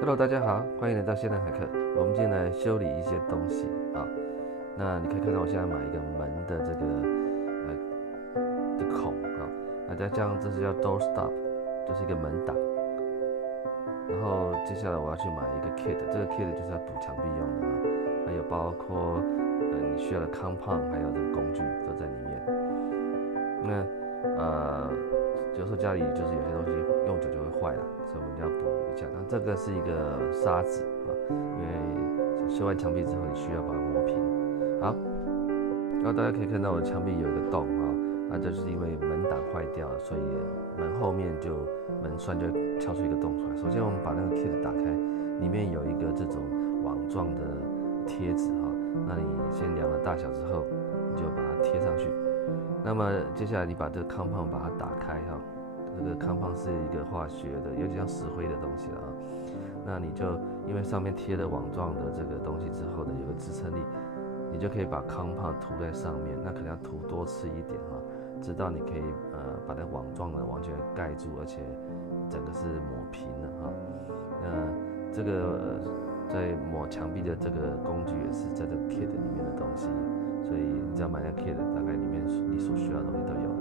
Hello，大家好，欢迎来到现代骇客。我们今天来修理一些东西啊。那你可以看到我现在买一个门的这个孔啊，那再加上这是叫 door stop， 就是一个门挡。然后接下来我要去买一个 kit， 这个 kit 就是要补墙壁用的啊，还有包括你需要的 compound， 还有这个工具都在里面。那有时候家里就是有些东西用久就会坏了，所以我们要补一下。那这个是一个砂纸啊，因为修完墙壁之后你需要把它磨平。好，然后大家可以看到我的墙壁有一个洞啊，那这就是因为门挡坏掉了，所以门后面门栓就敲出一个洞出来。首先我们把那个 kit 打开，里面有一个这种网状的贴纸哈，那你先量了大小之后，你就把它贴上去。那么接下来你把这个compound把它打开哈，这个compound是一个化学的，有点像石灰的东西了啊。那你就因为上面贴了网状的这个东西之后呢，有个支撑力，你就可以把compound涂在上面。那可能要涂多次一点哈，直到你可以把那网状的完全盖住，而且整个是抹平了哈。那这个在抹墙壁的这个工具也是在这个 kit 里面的东西。所以你只要买那 kit， 大概里面你所需要的东西都有了。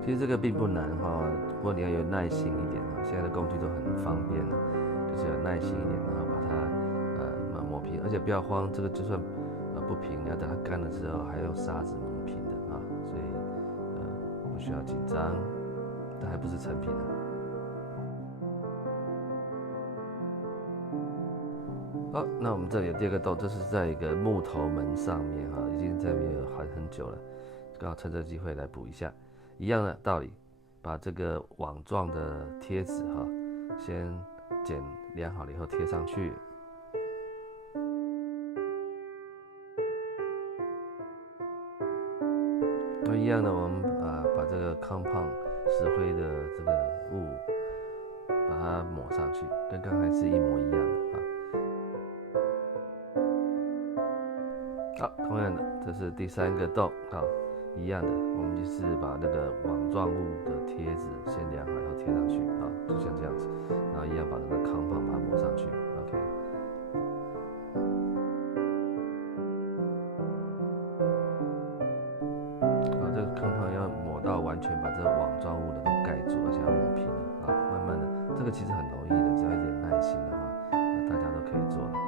其实这个并不难哈，不过你要有耐心一点哈。现在的工具都很方便了，就是有耐心一点，然后把它磨平，而且不要慌，这个就算不平，你要等它干了之后还用砂纸磨平的啊，所以不需要紧张。但还不是成品呢。好，那我们这里有第二个洞，这是在一个木头门上面哈，已经在那边有很久了，刚好趁这个机会来补一下。一样的道理，把这个网状的贴纸哈，先量好了以后贴上去。那一样的，我们把这个 compound 石灰的这个雾把它抹上去，跟刚才是一模一样的啊。好，同样的，这是第三个洞啊，一样的，我们就是把那个网状物的贴纸先量好，然后贴上去啊，就像这样子，然后一样把这个 compound 把它抹上去 ，OK。这个compound要抹到完全把这个网状物的都盖住，而且要磨平了啊，慢慢的，这个其实很容易的，只要一点耐心的话，大家都可以做的啊。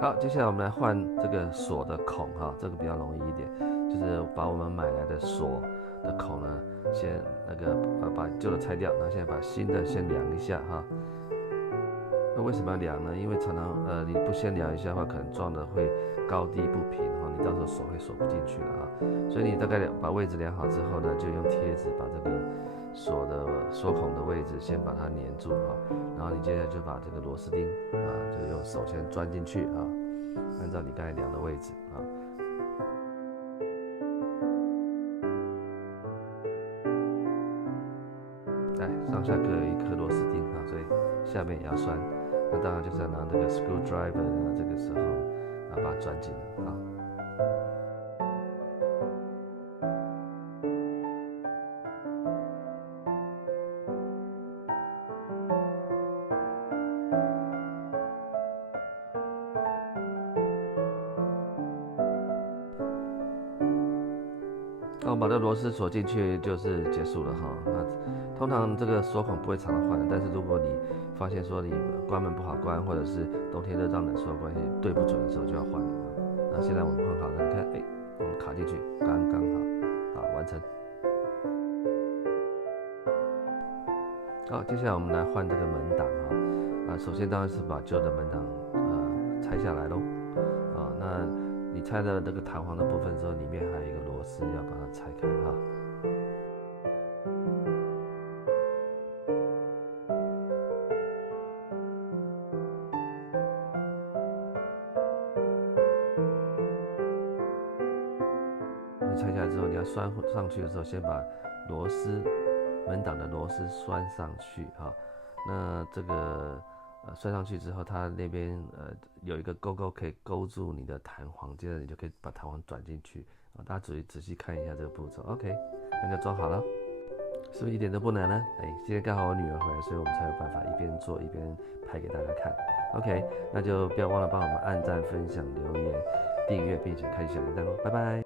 好，接下来我们来换这个锁的孔哈，这个比较容易一点，就是把我们买来的锁的孔呢，先把旧的拆掉，然后现在把新的先量一下哈。那为什么要量呢？因为常常你不先量一下的话，可能撞的会高低不平哈，你到时候锁会锁不进去了啊。所以你大概把位置量好之后呢，就用贴纸把这个锁孔的位置先把它粘住哈，然后你接下来就把这个螺丝钉就用手先钻进去啊，按照你刚才量的位置啊。来，上下各有一颗螺丝钉啊，所以下面也要拴。那当然就是要拿这个 screwdriver 呢，这个时候把它钻紧了啊。那我把这螺丝锁进去就是结束了哈。那通常这个锁孔不会常常换的，但是如果你发现说你关门不好关，或者是冬天热胀冷缩的关系对不准的时候就要换了。那现在我们换好了，你看，我们卡进去刚刚好，好完成。好，接下来我们来换这个门挡哈。首先当然是把旧的门挡拆下来咯。那你拆了这个弹簧的部分之后，里面还有一个螺丝要把它拆开哈。拆下来之后，你要拴上去的时候，先把门挡的螺丝拴上去哈。那这个拴上去之后，它那边有一个勾勾可以勾住你的弹簧，接着你就可以把弹簧转进去。大家仔细看一下这个步骤 ，OK， 那就装好了，是不是一点都不难呢？今天刚好我女儿回来，所以我们才有办法一边做一边拍给大家看。OK， 那就不要忘了帮我们按赞、分享、留言、订阅，并且开启小铃铛哦，拜拜。